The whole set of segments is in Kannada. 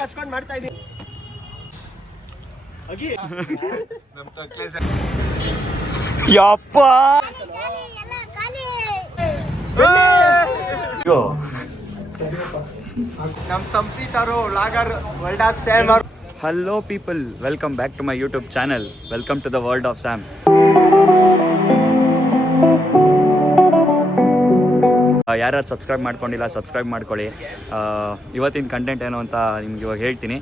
ಕಚ್ಕೊಂಡು ಮಾಡ್ತಾ ಇದ್ದೀನಿ. ಯಪ್ಪ ನಮ್ ಸಂಪ್ರೀತರು vlogger world of Sam. Hello people, welcome back to my YouTube channel. Welcome to the world of Sam. ಯಾರ್ಯಾರು ಸಬ್ಸ್ಕ್ರೈಬ್ ಮಾಡ್ಕೊಂಡಿಲ್ಲ ಸಬ್ಸ್ಕ್ರೈಬ್ ಮಾಡ್ಕೊಳ್ಳಿ. ಇವತ್ತಿನ ಕಂಟೆಂಟ್ ಏನು ಅಂತ ನಿಮ್ಗೆ ಇವಾಗ ಹೇಳ್ತೀನಿ.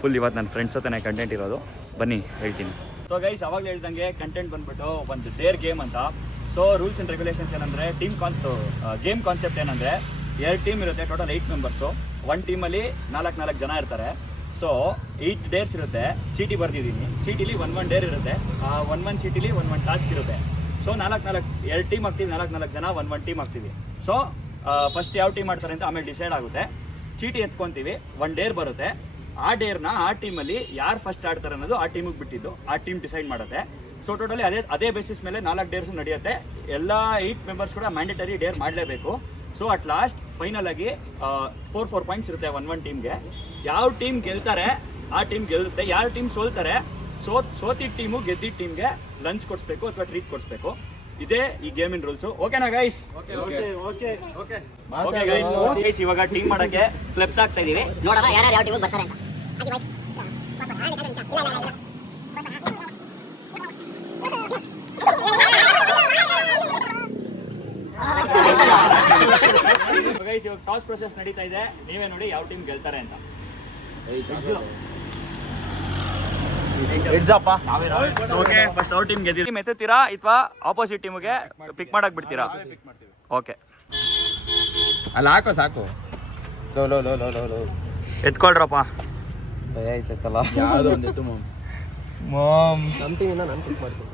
ಫುಲ್ ಇವತ್ತು ನನ್ನ ಫ್ರೆಂಡ್ಸ್ ಜೊತೆ ಕಂಟೆಂಟ್ ಇರೋದು, ಬನ್ನಿ ಹೇಳ್ತೀನಿ. ಸೊ ಗೈಸ್, ಅವಾಗಲೇ ಹೇಳ್ದಂಗೆ ಕಂಟೆಂಟ್ ಬಂದ್ಬಿಟ್ಟು ಒಂದು ಡೇರ್ ಗೇಮ್ ಅಂತ. ಸೊ ರೂಲ್ಸ್ ಆ್ಯಂಡ್ ರೆಗ್ಯುಲೇಷನ್ಸ್ ಏನಂದರೆ, ಗೇಮ್ ಕಾನ್ಸೆಪ್ಟ್ ಏನಂದರೆ, 2 ಟೀಮ್ ಇರುತ್ತೆ, ಟೋಟಲ್ 8 ಮೆಂಬರ್ಸು. 1 ಟೀಮಲ್ಲಿ 4 ಜನ ಇರ್ತಾರೆ. ಸೊ 8 ಡೇರ್ಸ್ ಇರುತ್ತೆ. ಚೀಟಿ ಬರ್ದಿದ್ದೀನಿ. ಚೀಟಿಲಿ 1 ಡೇರ್ ಇರುತ್ತೆ. 1 ಚೀಟಿಲಿ 1 ಟಾಸ್ಕ್ ಇರುತ್ತೆ. ಸೊ 4 2 ಟೀಮ್ ಆಗ್ತೀವಿ, 4 ಜನ 1 ಟೀಮ್ ಆಗ್ತೀವಿ. ಸೊ ಫಸ್ಟ್ ಯಾವ ಟೀಮ್ ಮಾಡ್ತಾರೆ ಅಂತ ಆಮೇಲೆ ಡಿಸೈಡ್ ಆಗುತ್ತೆ. ಚೀಟಿ ಎತ್ಕೊತೀವಿ, 1 ಡೇರ್ ಬರುತ್ತೆ. ಆ ಡೇರ್ನ ಆ ಟೀಮಲ್ಲಿ ಯಾರು ಫಸ್ಟ್ ಆಡ್ತಾರೆ ಅನ್ನೋದು ಆ ಟೀಮಿಗೆ ಬಿಟ್ಟಿದ್ದು, ಆ ಟೀಮ್ ಡಿಸೈಡ್ ಮಾಡುತ್ತೆ. ಸೊ ಟೋಟಲಿ ಅದೇ ಬೇಸಿಸ್ ಮೇಲೆ 4 ಡೇರ್ಸು ನಡೆಯುತ್ತೆ. ಎಲ್ಲ 8 ಮೆಂಬರ್ಸ್ ಕೂಡ ಮ್ಯಾಂಡೇಟರಿ ಡೇರ್ ಮಾಡಲೇಬೇಕು. ಸೊ ಅಟ್ ಲಾಸ್ಟ್ ಫೈನಲ್ ಆಗಿ 4 ಪಾಯಿಂಟ್ಸ್ ಇರುತ್ತೆ 1 ಟೀಮ್ಗೆ. ಯಾವ ಟೀಮ್ ಗೆಲ್ತಾರೆ ಆ ಟೀಮ್ ಗೆಲ್ಲುತ್ತೆ. ಯಾರು ಟೀಮ್ ಸೋಲ್ತಾರೆ, ಸೋತಿದ್ದ ಟೀಮು ಗೆದ್ದಿದ್ದ ಟೀಮ್ಗೆ ಲಂಚ್ ಕೊಡಿಸ್ಬೇಕು ಅಥವಾ ಟ್ರೀಟ್ ಕೊಡಿಸ್ಬೇಕು. ಇದೇ ಈ ಗೇಮಿನ ರೂಲ್ಸು. ಓಕೆನಾ ಗೈಸ್? ಓಕೆ ಗೈಸ್, ಇವಾಗ ಟೀಮ್ ಮಾಡಕ್ಕೆ ಕ್ಲಿಪ್ಸ್ ಹಾಕ್ತಾ ಇದೀವಿ. ನೋಡೋಣ ಯಾರ್ಯಾರು ಯಾವ ಟೀಮಿಗೆ ಬರ್ತಾರೆ ಅಂತ. ಗೈಸ್, ಇವಾಗ ಟಾಸ್ ಪ್ರೊಸೆಸ್ ನಡೀತಾ ಇದೆ. ನೀವೇ ನೋಡಿ ಯಾವ ಟೀಮ್ ಗೆಲ್ತಾರೆ ಅಂತ. ಓಕೆ, ಫಸ್ಟ್ ಅವ್ರ ಟೀಮ್ ಗೆದ್ದಿದ್ದೀವಿ. ಎತ್ತುತ್ತೀರಾ ಅಥವಾ ಆಪೋಸಿಟ್ ಟೀಮ್ಗೆ ಪಿಕ್ ಮಾಡಕ್ ಬಿಡ್ತೀರಾ? ಓಕೆ, ಅಲ್ಲಿ ಹಾಕೋ ಸಾಕು. ಎತ್ಕೊಳ್ರಪ್ಪ. ಯಾವ್ದೋ ಒಂದು ಎತ್ತು ಮಾಮ್. ನಮ್ಟಿಂದ ನಾನು ಪಿಕ್ ಮಾಡ್ತೀನಿ.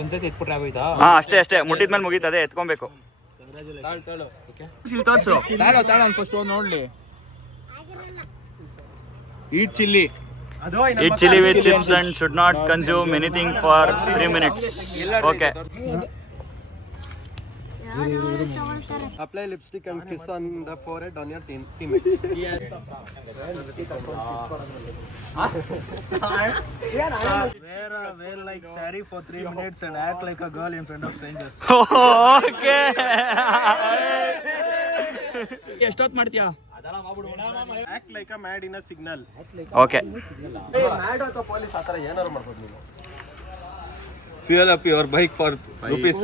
ಒಂದ್ಸತಿ ಎತ್ಬಿಟ್ರೆ ಆಗೋಯ್ತಾ? ಹಾ, ಅಷ್ಟೇ ಮುಟ್ಟಿದ್ಮೇಲೆ ಮುಗೀತದೆ, ಎತ್ಕೊಬೇಕು. ತೋರ್ಸು. ಫಸ್ಟ್ ನೋಡ್ಲಿ. Eat chili. Eat chili with chips and should not consume anything for 3 minutes. Okay. Apply lipstick and kiss on the forehead on your teammate. Wear like saree for 3 minutes and act like a girl in front of strangers. Okay. ಎಷ್ಟೊತ್ತು ಮಾಡ್ತೀಯಾ? Act like a mad in a signal. Okay. Mad ಅಥವಾ police ಆ ಥರ ಏನಾರು ಮಾಡ್ಬೋದು ನೀನು. Fuel up your bike for rupees.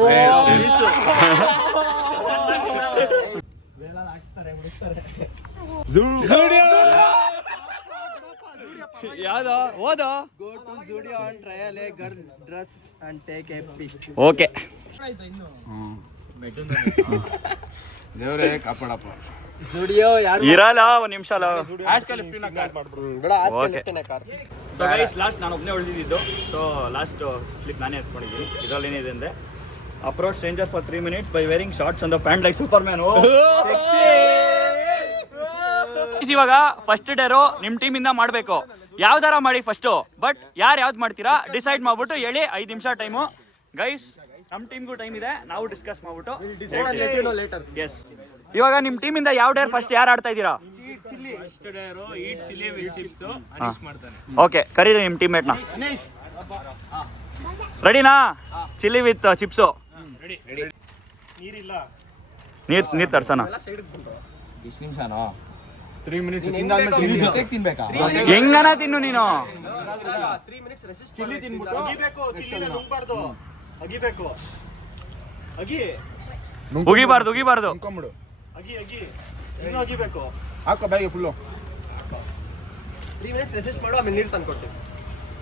ಯಾವ್ದು ಓದು? Go to Zudio and trial a girl dress and take a pic. Okay. ದೇವ್ರೇ ಕಾಪಾಡಪ್ಪ. Zudio ಯಾರು ಇರಲ್ಲ, ಒಂದು ನಿಮಿಷ ಅಲ್ಲ. ಓಕೆ. ಸೊ ಗೈಸ್, ಲಾಸ್ಟ್ ನಾನು ಒಬ್ಬನೇ ಉಳಿದಿದ್ದು. ಸೊ ಲಾಸ್ಟ್ ಕ್ಲಿಪ್ ನಾನೇ ಎತ್ಕೊಂಡಿದ್ದೀನಿ. ಇದರಲ್ಲಿ ಏನಿದೆ ಅಂದರೆ, approach stranger for 3 minutes by varying shorts on the pant like Superman. ಇವಾಗ ಫಸ್ಟ್ ಡೇರು ನಿಮ್ಮ ಟೀಮಿಂದ ಮಾಡಬೇಕು. ಯಾವ್ದಾರ ಮಾಡಿ ಫಸ್ಟು, ಬಟ್ ಯಾವ್ದು ಮಾಡ್ತೀರಾ ಡಿಸೈಡ್ ಮಾಡ್ಬಿಟ್ಟು ಹೇಳಿ. 5 ನಿಮಿಷ ಟೈಮು ಗೈಸ್. ನಮ್ಮ ಟೀಮ್ಗೂ ಟೈಮ್ ಇದೆ, ನಾವು ಡಿಸ್ಕಸ್ ಮಾಡ್ಬಿಟ್ಟು. ಎಸ್, ಇವಾಗ ನಿಮ್ಮ ಟೀಮಿಂದ ಯಾವ ಡೇರ್ ಫಸ್ಟ್ ಯಾರು ಆಡ್ತಾ ಇದ್ದೀರಾ? ಓಕೆ, ಕರೀರಿ ನಿಮ್ಮ ಟೀಮ್ಮೇಟ್ನ. ರೆಡಿನಾ? Chilli with chips. ನೀರು ತರ್ಸೋಣ. 3 minutes ಜೊತೆಗೆ ತಿನ್ಬೇಕಾ? ಹೆಂಗನ ತಿನ್ನು ನೀನು. 3 minutes ರೆಸಿಸ್ಟ್ ಚಿಲ್ಲಿ ತಿನ್ಬಿಟ್ಟು ಅಗಿಬೇಕು. ಚಿಲ್ಲಿನ ನುಂಗಬಾರ್ದು, ಅಗಿಬೇಕು. ಉಗಿಬಾರ್ದು. ನುಂಗ್ಕೊಂಬಿಡು. ಅಗಿ ಇನ್ನೂ ಅಗಿಬೇಕು. ಹಾಕೋ ಬ್ಯಾಗೆ ಫುಲ್ಲು. 3 minutes ರೆಸಿಸ್ಟ್ ಮಾಡು, ಆಮೇಲೆ ನೀರು ತಂದು ಕೊಡ್ತೀವಿ.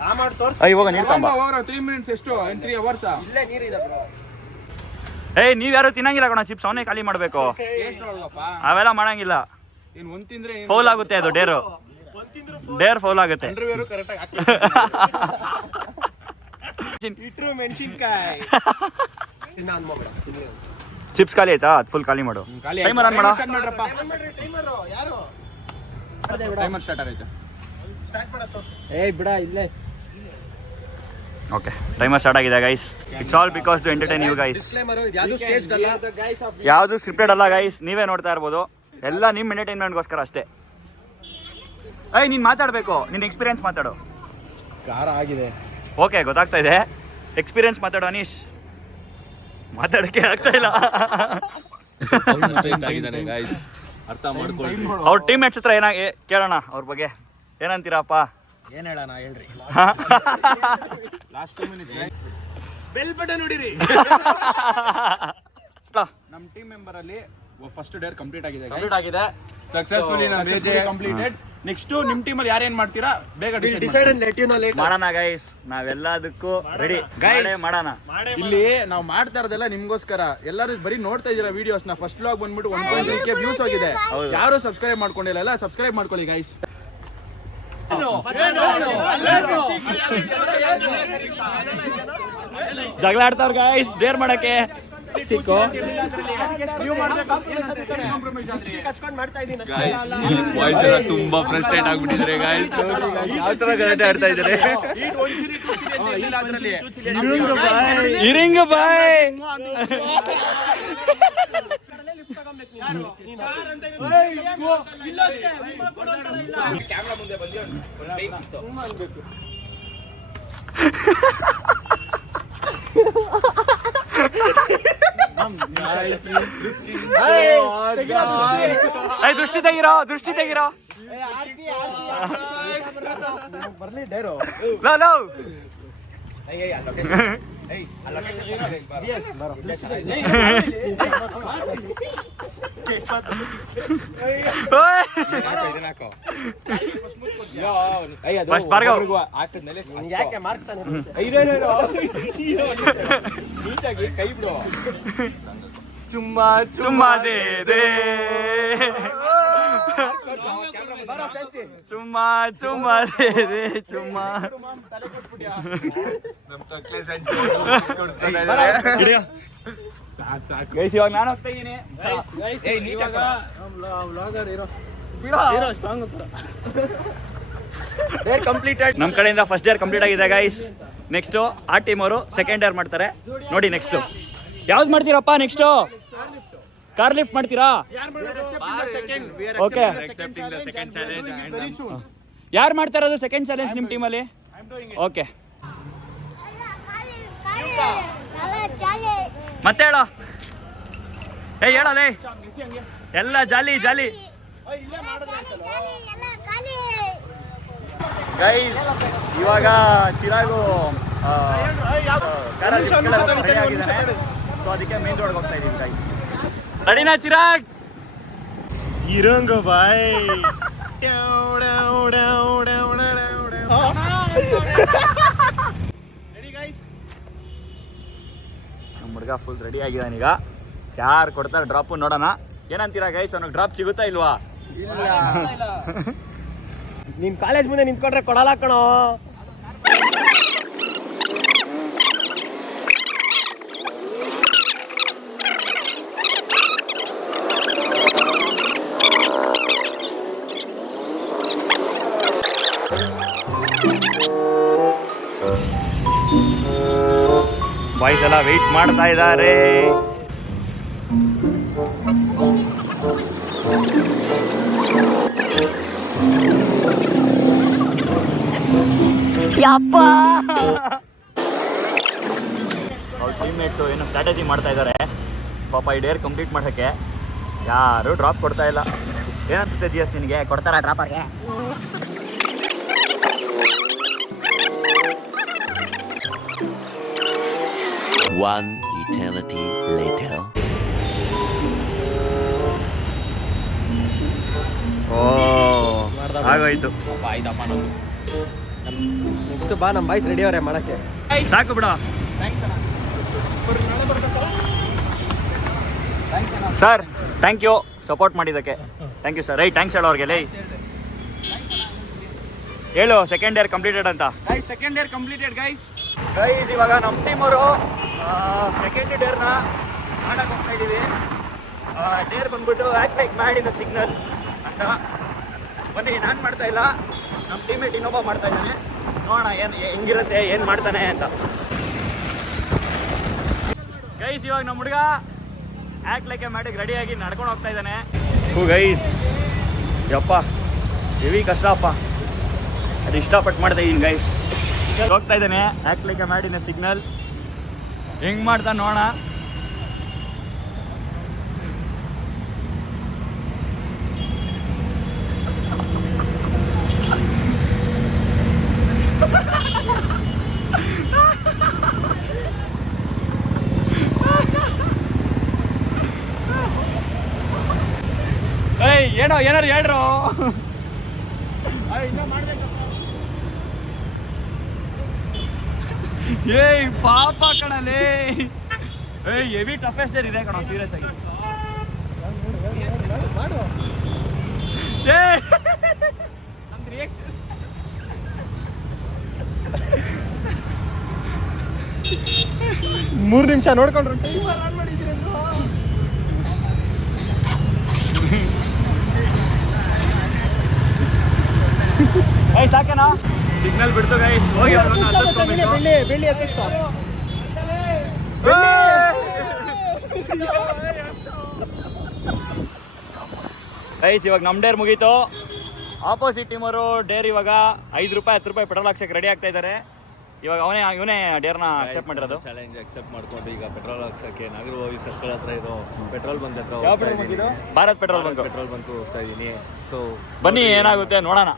ಆ ಮಾಡಿ ತೋರಿಸಿ. ಇವಾಗ ನೀರು ತಂಬ. 3 minutes ಎಷ್ಟು? 3 hours. ಇಲ್ಲೇ ನೀರು ಇದೆ ಬ್ರೋ. ಏಯ್, ನೀವ್ ಯಾರು ತಿನ್ನಂಗಿಲ್ಲ ಕಣ ಚಿಪ್ಸ್, ಅವನೇ ಖಾಲಿ ಮಾಡ್ಬೇಕು. ಅವೆಲ್ಲ ಮಾಡಂಗಿಲ್ಲ. ಫೌಲ್ ಆಗುತ್ತೆ, ಅದು ಡೇರ್ ಫೌಲ್ ಆಗುತ್ತೆ. ಚಿಪ್ಸ್ ಖಾಲಿ ಆಯ್ತಾ? ಅದು ಫುಲ್ ಖಾಲಿ ಮಾಡು. ಟೈಮರ್ ಆನ್ ಮಾಡು. ಏಯ್ ಬಿಡ ಇಲ್ಲೇ. ಓಕೆ ಟೈಮರ್ ಸ್ಟಾರ್ಟ್ ಆಗಿದೆ guys. It's all because to entertain you guys. ಯಾವುದು ಸ್ಕ್ರಿಪ್ಟೆಡ್ ಅಲ್ಲ ಗೈಸ್, ನೀವೇ ನೋಡ್ತಾ ಇರ್ಬೋದು. ಎಲ್ಲ ನಿಮ್ಮ ಎಂಟರ್ಟೈನ್ಮೆಂಟ್ಗೋಸ್ಕರ ಅಷ್ಟೇ. ನೀನು ಮಾತಾಡಬೇಕು, ನಿನ್ನ ಎಕ್ಸ್ಪೀರಿಯನ್ಸ್ ಮಾತಾಡು. ಖಾರ ಆಗಿದೆ. ಓಕೆ ಗೊತ್ತಾಗ್ತಾ ಇದೆ. ಎಕ್ಸ್ಪೀರಿಯನ್ಸ್ ಮಾತಾಡು ಅನೀಶ್. ಮಾತಾಡೋಕ್ಕೆ ಆಗ್ತಾ ಇಲ್ಲ. ಅರ್ಥ ಮಾಡ್ಕೊಳ್ಳಿ. ಅವ್ರ ಟೀಮ್ ಮೇಟ್ಸ್ ಹತ್ರ ಕೇಳೋಣ ಅವ್ರ ಬಗ್ಗೆ ಏನಂತೀರಪ್ಪ? ಏನ್ ಹೇಳೋಣ ಹೇಳ್ರಿ. ಲಾಸ್ಟ್ 2 ಮಿನಿಟ್ಸ್ ಬೆಲ್ ಬಟನ್ ಹೊಡಿರಿ. ನಮ್ಮ ಟೀಮ್ ಮೆಂಬರ್ ಅಲ್ಲಿ ಫಸ್ಟ್ ಡೇರ್ ಕಂಪ್ಲೀಟ್ ಆಗಿದೆ. Successfully completed. ನೆಕ್ಸ್ಟ್ ನಿಮ್ಮ ಟೀಮ್ ಅಲ್ಲಿ ಯಾರೇನ್ ಮಾಡ್ತೀರಾ ಬೇಗ decide and let you know later. ಮಾಡೋಣ ಗೈಸ್, ನಾವೆಲ್ಲದಕ್ಕೂ ರೆಡಿ ಮಾಡೋಣ. ಇಲ್ಲಿ ನಾವು ಮಾಡ್ತಾ ಇರೋದೆಲ್ಲ ನಿಮ್ಗೋಸ್ಕರ. ಎಲ್ಲರೂ ಬರೀ ನೋಡ್ತಾ ಇದೀರಾ ವಿಡಿಯೋಸ್ ನ. ಫಸ್ಟ್ ವ್ಲಾಗ್ ಬಂದ್ಬಿಟ್ಟು 1.3K ವ್ಯೂಸ್ ಹೋಗಿದೆ. ಯಾರು ಸಬ್ಸ್ಕ್ರೈಬ್ ಮಾಡ್ಕೊಂಡಿಲ್ಲ, ಎಲ್ಲ ಸಬ್ಸ್ಕ್ರೈಬ್ ಮಾಡ್ಕೊಳ್ಳಿ ಗೈಸ್. ಜಗಳ ಆಡ್ತಾವ್ರ ಗೈಸ್ ಡೇರ್ ಮಾಡಕ್ಕೆ. ಸ್ಟಿಕ್ಕು ತುಂಬಾ ಫ್ರಸ್ಟ್ರೇಟ್ ಆಗ್ಬಿಟ್ಟಿದ್ರೆ ಗೈಸ್. ಯಾವ ತರ ಗಲಾಟೆ ಆಡ್ತಾ ಇದ್ದಾರೆ. ಇರಿಂಗ್ ಬಾಯ್. ಕ್ಯಾಮೆರಾ ಮುಂದೆ ಬಂದು ದೃಷ್ಟಿ ತೆಗಿರೋ, ದೃಷ್ಟಿ ತೆಗಿರೋ. ಬರ್ಲಿ ಡೇರು. ಲೋ ಕೈ ಬಿಡು. ಚುಮ್ಮಾ ಚುಮ್ಮಾ ದೇ ದೇ, ಚುಮ್ಮಾ ಚುಮ್ಮಾ ದೇ ದೇ, ಚುಮ್ಮಾ. ಗೈಸ್ ಇವಾಗ ನಾನು ಹೋಗ್ತಾ ಇದ್ದೀನಿ. ನಮ್ಮ ಕಡೆಯಿಂದ ಫಸ್ಟ್ ಡೇರ್ ಕಂಪ್ಲೀಟ್ ಆಗಿದೆ ಗೈಸ್. ನೆಕ್ಸ್ಟ್ ಆ ಟೀಮ್ ಅವರು ಸೆಕೆಂಡ್ ಡೇರ್ ಮಾಡ್ತಾರೆ ನೋಡಿ. ನೆಕ್ಸ್ಟ್ ಯಾವ್ದು ಮಾಡ್ತೀರಪ್ಪ? ನೆಕ್ಸ್ಟ್ ಕಾರ್ ಲಿಫ್ಟ್ ಮಾಡ್ತೀರಾ? ಓಕೆ, ಯಾರು ಮಾಡ್ತಾ ಇರೋದು ಸೆಕೆಂಡ್ ಚಾಲೆಂಜ್ ನಿಮ್ಮ ಟೀಮಲ್ಲಿ? ಓಕೆ, ಮತ್ತೆ ಹೇಳೋ. ಹೇಳಲೇ ಎಲ್ಲ ಜಾಲಿ ಜಾಲಿ ಗೈಸ್. ಇವಾಗ ಚಿರಾಗು ಸೊ ಅದಕ್ಕೆ ಮೇನ್ ರೋಡ್ ಹೋಗ್ತಾ ಇದೀವಿ ಗೈಸ್. ರೆಡಿನಾ ಚಿರಾಗ್? ಇರಂಗ ಬಾಯ್. ನಮ್ಮ ಹುಡುಗ ಫುಲ್ ರೆಡಿ ಆಗಿದ್ದಾನೆ. ಈಗ ಯಾರು ಕೊಡ್ತಾರೆ ಡ್ರಾಪು ನೋಡೋಣ. ಏನಂತೀರಾ ಗೈಸ್, ಅವ್ನಿಗೆ ಡ್ರಾಪ್ ಸಿಗುತ್ತಾ ಇಲ್ವಾ? ನೀನ್ ಕಾಲೇಜ್ ಮುಂದೆ ನಿಂತ್ಕೊಂಡ್ರೆ ಕೊಡಲ್ಲ ಕಣೋ. ಬಾಯ್ಸ್ ಎಲ್ಲ ವೆಯ್ಟ್ ಮಾಡ್ತಾ ಇದ್ದಾರೆ. ಅವ್ರ ಟೀಮ್ ಮೇಟ್ಸು ಏನೋ ಸ್ಟ್ರಾಟಜಿ ಮಾಡ್ತಾ ಇದ್ದಾರೆ ಪಾಪ ಈ ಡೇರ್ ಕಂಪ್ಲೀಟ್ ಮಾಡೋಕ್ಕೆ. ಯಾರು ಡ್ರಾಪ್ ಕೊಡ್ತಾ ಇಲ್ಲ. ಏನನ್ಸುತ್ತೆ ಜಿಎಸ್ ನಿನಗೆ? ಕೊಡ್ತಾರಾ ಡ್ರಾಪ್ ಅವ್ರಿಗೆ? One eternity later. ಓ ಆಗೋಯ್ತು. ನೆಕ್ಸ್ಟ್ ಬಾ, ನಮ್ಮ ಬಾಯ್ಸ್ ರೆಡಿ ಅವರೇ ಮಾಡಕ್ಕೆ. ಸಾಕು ಬಿಡ ಸರ್. ಥ್ಯಾಂಕ್ ಯು ಸಪೋರ್ಟ್ ಮಾಡಿದ್ದಕ್ಕೆ. Thank you sir. Right, thanks ಹೇಳೋ ಅವ್ರಿಗೆ. ಲೈ ಹೇಳು ಸೆಕೆಂಡ್ ಇಯರ್ ಕಂಪ್ಲೀಟೆಡ್ ಅಂತ. Second year completed guys. Guys ಇವಾಗ ನಮ್ಮ ಟೀಮವರು ಸೆಕೆಂಡ್ ಡೇರ್ನ ಮಾಡಕ್ಕೆ ಹೋಗ್ತಾ ಇದ್ದೀವಿ. ಡೇರ್ ಬಂದ್ಬಿಟ್ಟು act like mad in the signal ಅಂತ. ಬನ್ನಿ, ನಾನು ಮಾಡ್ತಾ ಇಲ್ಲ, ನಮ್ಮ ಟೀಮೇಟ್ ಇನ್ನೊಬ್ಬ ಮಾಡ್ತಾ ಇದ್ದಾನೆ, ನೋಡೋಣ ಏನು ಹೆಂಗಿರುತ್ತೆ, ಏನು ಮಾಡ್ತಾನೆ ಅಂತ. ಗೈಸ್ ಇವಾಗ ನಮ್ಮ ಹುಡುಗ ಆ್ಯಕ್ಟ್ ಲೈಕ್ ಎ ಮ್ಯಾಟಿಕ್ ರೆಡಿಯಾಗಿ ನಡ್ಕೊಂಡು ಹೋಗ್ತಾ ಇದ್ದಾನೆ. ಗೈಸ್ ಯಪ್ಪ ಹೆವಿ ಕಷ್ಟ ಅಪ್ಪ, ಅದು ಇಷ್ಟಪಟ್ಟು ಮಾಡ್ತಾ ಇದ್ದೀನಿ ಗೈಸ್. ಹೋಗ್ತಾ ಇದ್ದಾನೆ ಆ್ಯಕ್ಟ್ ಲೈಕ್ ಎ ಮ್ಯಾಟಿನ ಸಿಗ್ನಲ್ ಹೆಂಗೆ ಮಾಡ್ತಾ ನೋಡೋಣ. ಏನೋ ಏನಾರು ಹೇಳ್ರು. ಏಯ್ ಪಾಪ ಕಣಲೇ, ಏಯ್ ಹೆವಿ ಟಫೆಸ್ಟ್ ಡೇ ಇದೆ ಕಣ ಸೀರಿಯಸ್ ಆಗಿ. ಏ ನಮ್ದು ರಿಯಾಕ್ಷನ್ 3 ನಿಮಿಷ ನೋಡ್ಕೊಂಡ್ರು ಗೈಸ್ ಸಾಕೇನಾ ಸಿಗ್ನಲ್ ಬಿಡ್ತು ಗೈಸ್, ಹೋಗಿ ಅವ್ರನ್ನ ಹತ್ತಿಸ್ಕೊಬೇಕು. ಬೆಳ್ಳಿ ಹತ್ತಿಸ್ಕೊ. ಗೈಸ್ ಇವಾಗ ನಮ್ಮ ಡೇರ್ ಮುಗೀತು. ಆಪೋಸಿಟ್ ಟೀಮವರು ಡೇರ್ ಇವಾಗ 5 ರೂಪಾಯಿ 10 ರೂಪಾಯಿ ಪೆಟ್ರೋಲ್ ಹಾಕ್ಸಕ್ಕೆ ರೆಡಿ ಆಗ್ತಾ ಇದ್ದಾರೆ. ಇವಾಗ ಇವನೇ ಡೇರ್ನ ಅಕ್ಸೆಪ್ಟ್ ಮಾಡಿರೋದು. ಚಾಲೆಂಜ್ ಅಕ್ಸೆಪ್ಟ್ ಮಾಡ್ಕೊಂಡು ಈಗ ಪೆಟ್ರೋಲ್ ಹಾಕ್ಸಕ್ಕೆ ನಾಗರಹೋಗಿ ಸರ್ಕಲ್ ಹತ್ರ ಇರೋ ಪೆಟ್ರೋಲ್ ಬಂಕ್ ಹತ್ರ ಯಾವ ಪೆಟ್ರೋಲ್ ಬಂಕ್ ಇದು? ಭಾರತ್ ಪೆಟ್ರೋಲ್ ಬಂಕ್ ಹೋಗ್ತಾ ಇದ್ದೀನಿ. ಸೊ ಬನ್ನಿ ಏನಾಗುತ್ತೆ ನೋಡೋಣ.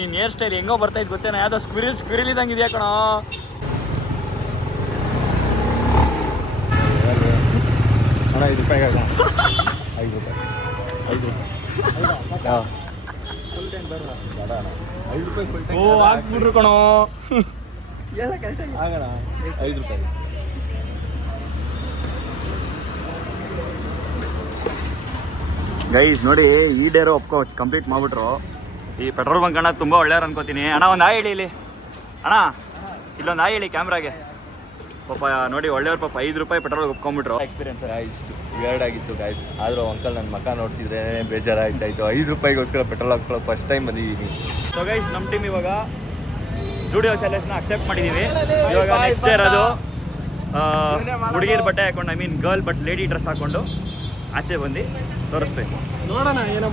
ನಿನ್ನ ಹೇರ್ ಸ್ಟೈಲ್ ಹೆಂಗೋ ಬರ್ತಾ ಇದ್ದು ಗೊತ್ತೇನ, ಯಾವ್ದೋ ಸ್ಕ್ವಿರಿಲ್ ಇದ್ದಂಗೆ ಇದೆಯಾ ಕಣೋ. ಅಣ್ಣ 5 ರೂಪಾಯಿ 5 ರೂಪಾಯಿ 5 ರೂಪಾಯಿ ಓ ಹಾಕ್ಬಿಟ್ರು ಕಣೋ. ಆಗಣ 5 ರೂಪಾಯಿ. ಗೈಸ್ ನೋಡಿ ಈ ಡೇರು ಒಪ್ಕೋ ಕಂಪ್ಲೀಟ್ ಮಾಡ್ಬಿಟ್ರು. ಈ ಪೆಟ್ರೋಲ್ ಬಂಕ್ ಅಣ್ಣ ತುಂಬ ಒಳ್ಳೆಯವ್ರು ಅನ್ಕೋತೀನಿ. ಅಣ್ಣ ಒಂದು ಆಯ್ ಹೇಳಿ ಇಲ್ಲಿ, ಅಣ್ಣ ಇಲ್ಲೊಂದು ಆಯ್ ಹೇಳಿ ಕ್ಯಾಮ್ರಾಗೆ. ಪಾಪ ನೋಡಿ ಒಳ್ಳೆಯವ್ರು ಪಾಪ 5 ರೂಪಾಯಿ ಪೆಟ್ರೋಲ್ ಒಪ್ಕೊಂಡ್ಬಿಟ್ರು. ಎಕ್ಸ್ಪೀರಿಯನ್ಸ್ ಇಷ್ಟು ಆಗಿತ್ತು ಗಾಯ್ಸ್. ಆದರೂ ಅಂಕಲ್ ನನ್ನ ಮಕ್ಕ ನೋಡ್ತಿದ್ರೆ ಬೇಜಾರಾಗ್ತಾಯಿತ್ತು. 5 ರೂಪಾಯಿಗೋಸ್ಕರ ಪೆಟ್ರೋಲ್ ಹಾಕ್ಸ್ಕೊಳ್ಳೋ ಫಸ್ಟ್ ಟೈಮ್ ಬಂದಿದ್ದೀನಿ. ಸೊ ಗೈಸ್ ನಮ್ಮ ಟೀಮ್ ಇವಾಗ ಸ್ಟುಡಿಯೋ ಚಾಲೆಂಜ್ನ ಅಕ್ಸೆಪ್ಟ್ ಮಾಡಿದ್ದೀವಿ. ಇವಾಗ ನೆಕ್ಸ್ಟ್ ಇರೋದು ಹುಡುಗಿರ ಬಟ್ಟೆ ಹಾಕೊಂಡು, I mean girl but lady dress ಹಾಕೊಂಡು ಆಚೆ ಬಂದು ತೋರಿಸ್ಬೇಕು. ನೋಡೋಣ ಏನೋ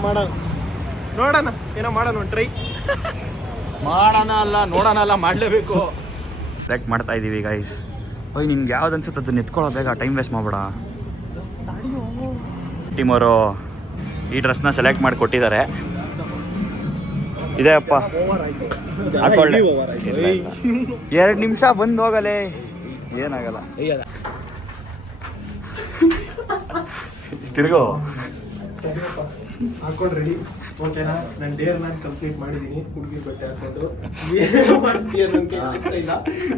ಮಾಡೋಣ ಒಂದು ಟ್ರೈ ಮಾಡೋಣ ಅಲ್ಲ ನೋಡೋಣ ಅಲ್ಲ ಮಾಡಲೇಬೇಕು. ಸೆಲೆಕ್ಟ್ ಮಾಡ್ತಾ ಇದ್ದೀವಿ ಗೈಸ್. ಓಯ್ ನಿನ್ಗೆ ಯಾವ್ದು ಅನ್ಸುತ್ತೆ ಅದನ್ನ ಎತ್ಕೊಳ್ಳೋ, ಬೇಗ ಟೈಮ್ ವೇಸ್ಟ್ ಮಾಡಬೇಡ. ಟೀಮವರು ಈ ಡ್ರೆಸ್ನ ಸೆಲೆಕ್ಟ್ ಮಾಡಿ ಕೊಟ್ಟಿದ್ದಾರೆ. ಇದೇ ಅಪ್ಪ ಹಾಕೊಳ್ಳಿ. 2 ನಿಮಿಷ ಬಂದು ಹೋಗಲೇ, ಏನಾಗಲ್ಲ. ತಿರ್ಗೋ ಹಾಕೊಂಡು ರೆಡಿ. ಓಕೆನಾ, ನಾನು ಡೇರ್ ನಾನು ಕಂಪ್ಲೀಟ್ ಮಾಡಿದ್ದೀನಿ. ಹುಡುಗಿ ಬಟ್ಟೆ ಹಾಕೊಂಡು ಏನು ಮಾಡಿಸ್ತೀಯ ನನಗೆ ಆಗ್ತಾ ಇಲ್ಲ.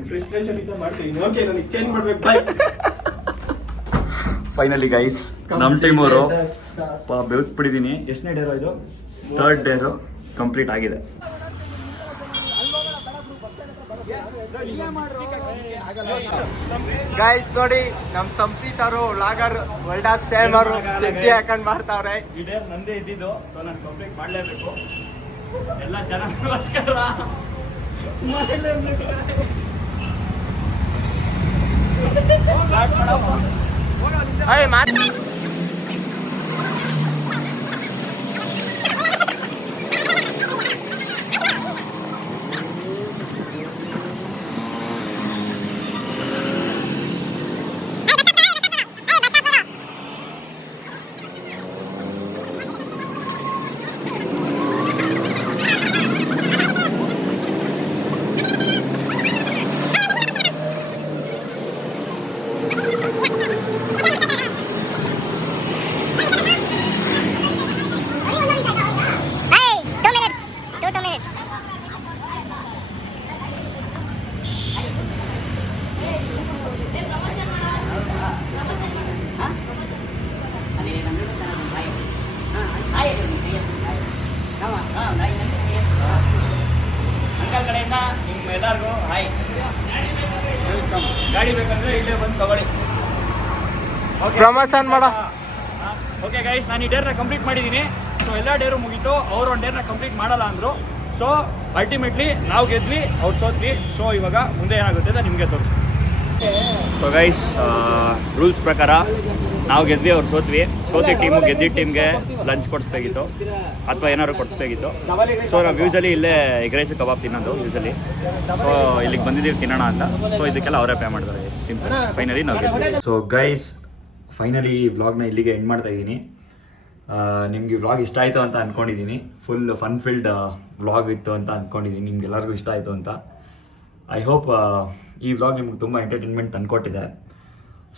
ಫ್ರಸ್ಟ್ರೇಷನ್ ಇಂದ ಮಾಡ್ತಿದ್ದೀನಿ. ಓಕೆ ನನಗೆ ಚೇಂಜ್ ಮಾಡ್ಬೇಕು. ಬಾಯ್. ಫೈನಲಿ ಗೈಸ್ ನಮ್ಮ ಟೀಮವರು ಬೆಳ್ಬಿಟ್ಟಿದ್ದೀನಿ. ಎಷ್ಟನೇ ಡೇರು ಇದು? 3rd ಡೇರು ಕಂಪ್ಲೀಟ್ ಆಗಿದೆ. ಗೈಸ್ ನೋಡಿ ನಮ್ಮ ಸಂಪ್ರೀತ್ ಅವರು ಲಾಗರ್ ವರ್ಲ್ಡ್ ಆಫ್ ಸೇಮ್ ಅವರು ಚಡ್ಡಿ ಹಾಕೊಂಡು ಮಾಡ್ತಾವ್ರೆ. ಈ ಡೇರ್ ನಂದೇ ಇದ್ದಿದ್ದು, ಸೊ ನಾನು ಕಂಪ್ಲೀಟ್ ಮಾಡಲೇಬೇಕು. ಎಲ್ಲ ಚೆನ್ನಾಗೋಸ್ಕರ ಅಂಕಲ್ ಕಡೆಯಿಂದ ನಿಮ್ಮ ಎಲ್ಲರಿಗೂ ಹಾಯ್, ವೆಲ್ಕಮ್. ಗಾಡಿ ಬೇಕಂದ್ರೆ ಇಲ್ಲೇ ಬಂದು ತಗೊಳ್ಳಿ. ಪ್ರಮೋಷನ್ ಮಾಡೋ. ಓಕೆ ಗೈಸ್, ನಾನು ಈ ಡೇರ್ನ ಕಂಪ್ಲೀಟ್ ಮಾಡಿದ್ದೀನಿ. ಸೊ ಎಲ್ಲ ಡೇರು ಮುಗೀತು. ಅವರು ಒಂದು ಡೇರ್ನ ಕಂಪ್ಲೀಟ್ ಮಾಡಲ್ಲ ಅಂದರು. ಸೊ ಅಲ್ಟಿಮೇಟ್ಲಿ ನಾವು ಗೆದ್ವಿ, ಅವ್ರು ಸೋತ್ವಿ. ಸೊ ಇವಾಗ ಮುಂದೆ ಏನಾಗುತ್ತೆ ಅಂತ ನಿಮಗೆ ತೋರಿಸ್ತೀವಿ. ಸೊ ಗೈಸ್, ರೂಲ್ಸ್ ಪ್ರಕಾರ ನಾವು ಗೆದ್ವಿ, ಅವ್ರು ಸೋತ್ವಿ. ಸೋತಿ ಟೀಮು ಗೆದ್ದಿದ್ದ ಟೀಮ್ಗೆ ಲಂಚ್ ಕೊಡಿಸ್ಬೇಕಿತ್ತು ಅಥವಾ ಏನಾದ್ರು ಕೊಡಿಸ್ಬೇಕಿತ್ತು. ಸೊ ನಾವು ಯೂಸಲಿ ಇಲ್ಲೇ ಎಗ್ ರೈಸ್ ಕಬಾಬ್ ತಿನ್ನೋದು ಯೂಸಲಿ. ಸೊ ಇಲ್ಲಿಗೆ ಬಂದಿದ್ದೀವಿ ತಿನ್ನೋಣ ಅಂತ. ಸೊ ಇದಕ್ಕೆಲ್ಲ ಅವರೇ ಪೇ ಮಾಡ್ತಾರೆ. ಸಿಂಪಲ್. ಫೈನಲಿ ನಾವು ಗೆದ್ವಿ. ಸೊ ಗೈಸ್, ಫೈನಲಿ ಈ ವ್ಲಾಗ್ನ ಇಲ್ಲಿಗೆ ಎಂಡ್ ಮಾಡ್ತಾ ಇದ್ದೀನಿ. ನಿಮಗೆ ವ್ಲಾಗ್ ಇಷ್ಟ ಆಯಿತು ಅಂತ ಅಂದ್ಕೊಂಡಿದ್ದೀನಿ. ಫುಲ್ ಫನ್ ಫಿಲ್ಡ್ ವ್ಲಾಗ್ ಇತ್ತು ಅಂತ ಅಂದ್ಕೊಂಡಿದ್ದೀನಿ. ನಿಮ್ಗೆಲ್ಲರಿಗೂ ಇಷ್ಟ ಆಯಿತು ಅಂತ. ಐ ಹೋಪ್ ಈ ವ್ಲಾಗ್ ನಿಮ್ಗೆ ತುಂಬ ಎಂಟರ್ಟೈನ್ಮೆಂಟ್ ತಂದುಕೊಟ್ಟಿದೆ.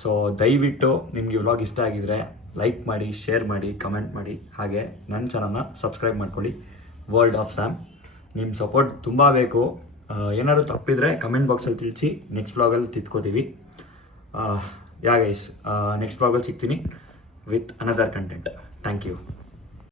ಸೊ ದಯವಿಟ್ಟು ನಿಮಗೆ ವ್ಲಾಗ್ ಇಷ್ಟ ಆಗಿದರೆ ಲೈಕ್ ಮಾಡಿ, ಶೇರ್ ಮಾಡಿ, ಕಮೆಂಟ್ ಮಾಡಿ. ಹಾಗೆ ನನ್ನ ಚಾನಲ್ನ ಸಬ್ಸ್ಕ್ರೈಬ್ ಮಾಡ್ಕೊಳ್ಳಿ, ವರ್ಲ್ಡ್ ಆಫ್ ಸ್ಯಾಮ್. ನಿಮ್ಮ ಸಪೋರ್ಟ್ ತುಂಬ ಬೇಕು. ಏನಾದರೂ ತಪ್ಪಿದರೆ ಕಮೆಂಟ್ ಬಾಕ್ಸಲ್ಲಿ ತಿಳಿಸಿ, ನೆಕ್ಸ್ಟ್ ವ್ಲಾಗಲ್ಲಿ ತಿದ್ಕೋತೀವಿ. ಯಾ ಗೈಸ್, ನೆಕ್ಸ್ಟ್ ವ್ಲಾಗಲ್ಲಿ ಸಿಗ್ತೀನಿ with another content. Thank you.